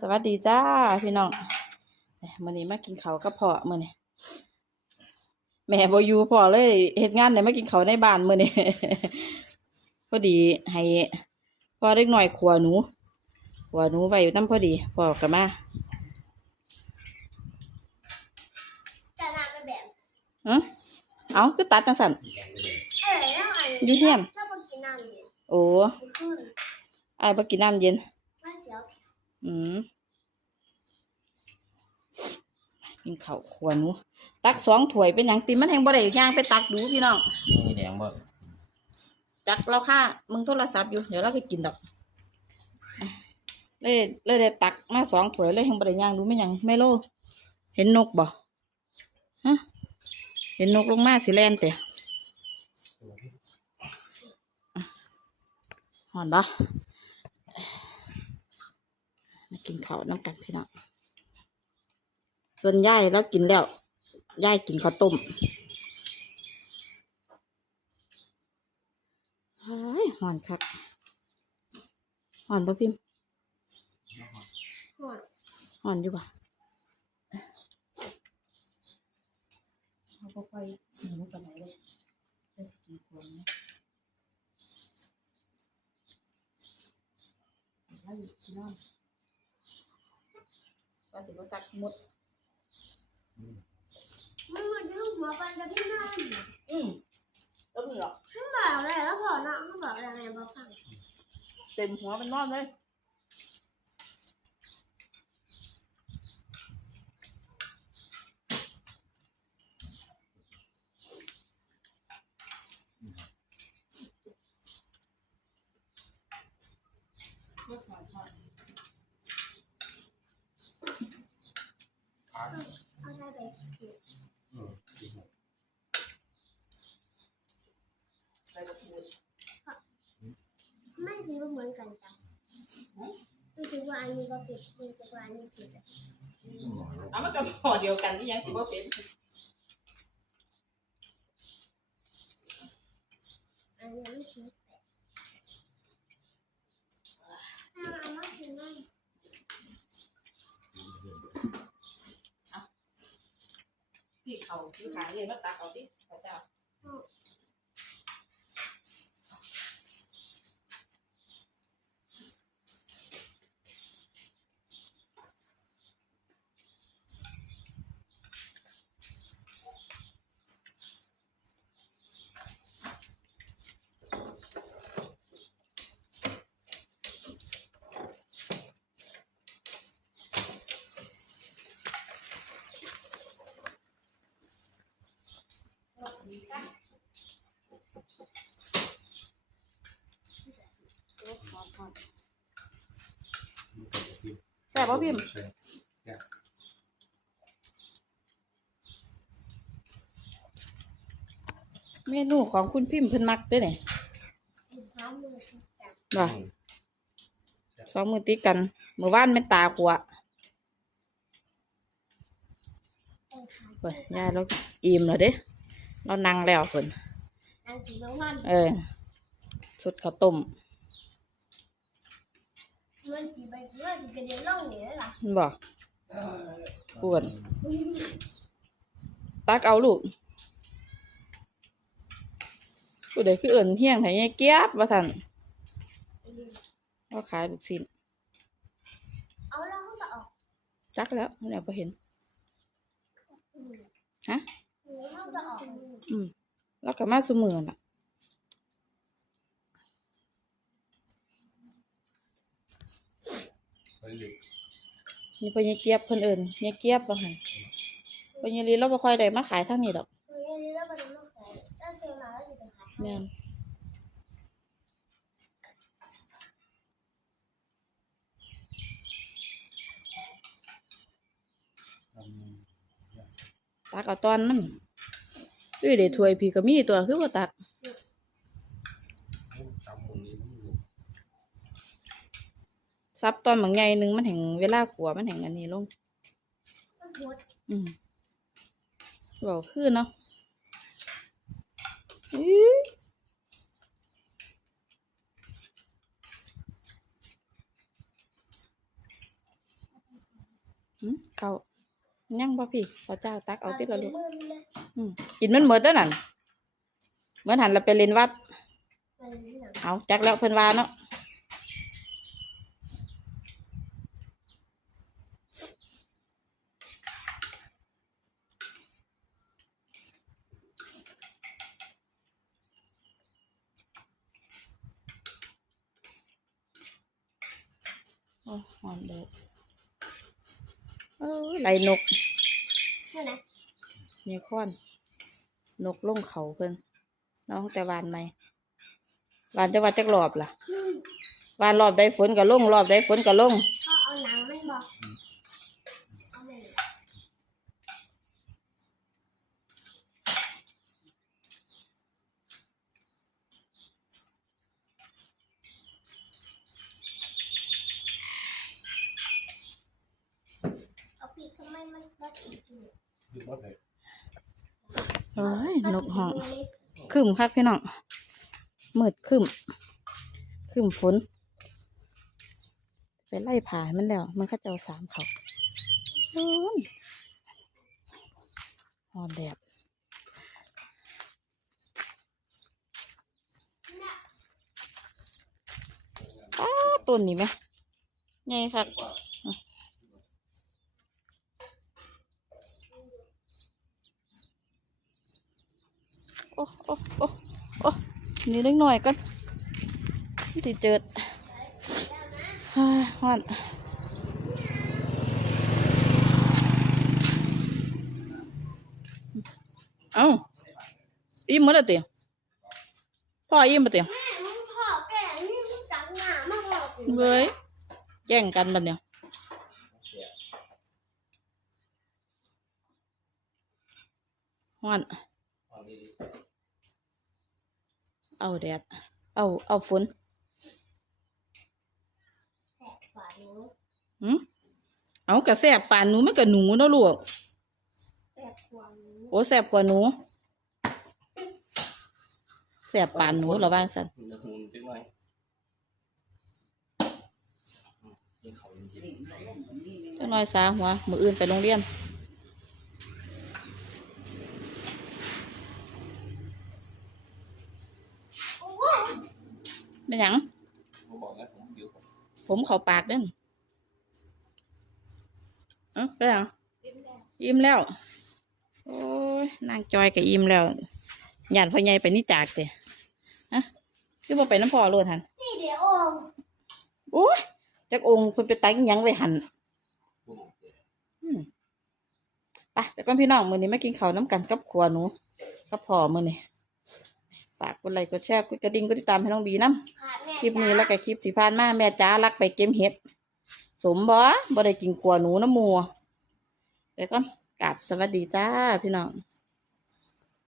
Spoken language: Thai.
สวัสดีจ้าพี่น้องเอ้ยมื้อนี้มากินข้าวกับพ่อมื้อนี้แม่บ่อยู่พ่อเลยเฮ็ดงานได้มากินข้าวในบ้านมื้อนี้พอดีให้พ่อเล็กน้อยขัวหนูขัวหนูไว้อยู่นำพอดีพ่อก็มาจะนานไปแบบหึเอ้าคือตัดจังซั่นเออแล้วอันอยู่เฮียนถ้าไปกินน้ำเย็นโอ้มันขึ้นอ้ายบ่กินน้ำเย็นไม่เสียว อืมกินข้าวขัวหนูตักสองถ้วยเป็นหยังติมันแห่งบ่ได้ย่างไปตักดูพี่น้องมีแดงบ่จักเราค่ามึงโทรศัพท์อยู่เดี๋ยวเราก็กินดอกอะเลยเลยได้ตักมาสองถ้วยเลยยังบริย่างดูไม่ยังไม่โลเห็นนกบ่ฮะเห็นนกลงมาสิแลนเตะหอนบ่มา กินข้าวน้ำกันพี่น้องส่วนย่ายแล้วกินแล้วย่ายกินข้าวต้มเฮ้ยหอนครับหอนบ่ะพิมหอดหอนอยู่ป่ะเขาบ่ค่อยหิวปานไหนเลยได้สิกินควรไหมได้อยู่พี่น้ องว่าสิบ่ซักหมดมันเหมือนที่หัวปันจะพี่น้องอืมแล้วมีหรอกเขาบอกอะไรแล้วพอเนาะเขาบอกอะไรบอกฟัง เต็มหัวมันนอนเลยบ่ถอนถอน เอาใจไปไปบ่พูดไม่คิดว่าเหมือนกันจ้ะไม่คิดว่าอันนี้ก็ผิดไม่คิดว่าอันนี้ผิดเอามันก็หอเดียวกันที่ยังสิบ่เป็นอันนี้ไม่ผิดแต่เอามากินนั่น พี่เขาคือขายเงินมาตักเอาติพระเจ้า แซ่บป่ะพิมพ์เมนูของคุณพิมพ์เพิ่นมักเด้อเนี่ยเช้ามือจับบ่สองมือติดกันเมื่อวานแม่นตาขัวไปขายเฮ้ยยายเราอิ่มแล้วเด้ เรานั่งแล้วเพิ่นนางกินบางวันเออชุดข้าวต้มมันจีไปจีว่าจีกระเด็นล่องเหนือล่ะเห็นบ่ปวดตักเอาลูกผู้ใดคือเอิ้นเฮียงให้ยายเกียบว่าซั่นเราขายลูกชิ้นเอาแล้วเขาจะออกจักแล้วแล้วบ่เห็นฮะ ออกอืมแล้วก็มาซุมือน่ะนี่พิ่นยายเกียบเพิ่นเอิ้นยายเกียบว่าหั่นพิ่นยายลีเราบ่ค่อยได้มาขายทางนี้ดอกเนี่แล้วมันจะมาขายถ้าเจอมาแล้วจะไปขายแม่นตักเอาตอนมัน อุ้ยได้ถ้วยพี่ก็มีตัวคือบ่ตักจำมึงนี้มันอยู่ซับตอนบางใหญ่หนึงมันแห่งเวลาขัวมันแห่งอันนี้ลงมันโหดอืมบอกคือเนาะอื้อหืมเขายังบ่พี่พอเจ้าตักเอาติละลูกมือเลยอืม กินมันหมดเด้อนั่นเหมือนหันเราไปเล่นวัดมันนี่หนังเอาจักแล้วเพิ่นว่าเนาะโอ้หอนเด็ดเออไหลนกใช่ไหมมีคอน นกลงเขาเพิ่นน้องแต่วานไหมวานจะว่าจักรอบล่ะอืมวานรอบได้ฝนก็ลงรอบได้ฝนก็ลงเขาเอาหนังมันบอกเอาเลยเอาปีกทำไมมันบัดอีกทีดึกว่าไง เอ้ยนกห้องบัดอีกทีครึมครับพี่น้องมืดครึมครึมฝนไปไล่ผ่ามันแล้ว มันก็จะเอาสามเขาโอ้ยหอนแดดอ้าต้นนี่ไหมไงครับ โอ้โอ้โอ้โอ้นี่เล็กหน่อยก็ที่เจิดฮ่าฮอนเอ้าอิ่มหมดแล้วเตียพ่ออิ่มปะเตียงเบ้ยแย่งกันบัดเนี่ยฮ้อน เอาแดด เอา เอาฝนแสบกว่านี้หืมเอากระแสบปานหนูไม่กระหนูเนาะลูกแสบกว่านี้โอ้แสบกว่าหนูแสบปานหนูเหรอบ้างสันมีน้ำหูนนิดหน่อยนี่เขาจริงเจ้าน้อยสาหัวมืออื่นไปโรงเรียน โอ้โห เป็นหยังผมบอกนะผมเดี๋ยวผมผมเข้าปากเด้นเอ้าเป็นหยังอิ่มแล้ว โอ้ยนางจอยกับอิ่มแล้วหยาดพ่อใหญ่ไปนี่จากเตะฮะคือบ่ไปน้ำพ่อโลดหันนี่เดี๋ยวองโอ้ยจักองค์เพิ่นไปตั้งหยังไว้หันผมบอกเดี๋ยวอืมไปไปก่อนพี่น้องมื้อนี้มากินข้าวน้ำกันกับขัวหนูกับพ่อมื้อนี้ ฝากกดไลค์กดแชร์กดกระดิ่งกดติดตามให้น้องบีนํขาดแม่คลิปนี้แล้วก็คลิปที่ผ่านมาแม่จ้ารักไปเก็บเห็ด สมบ่บ่ได้กินขัวหนูน้ำหมัวไปก่อนกราบสวัสดีจ้าพี่น้อง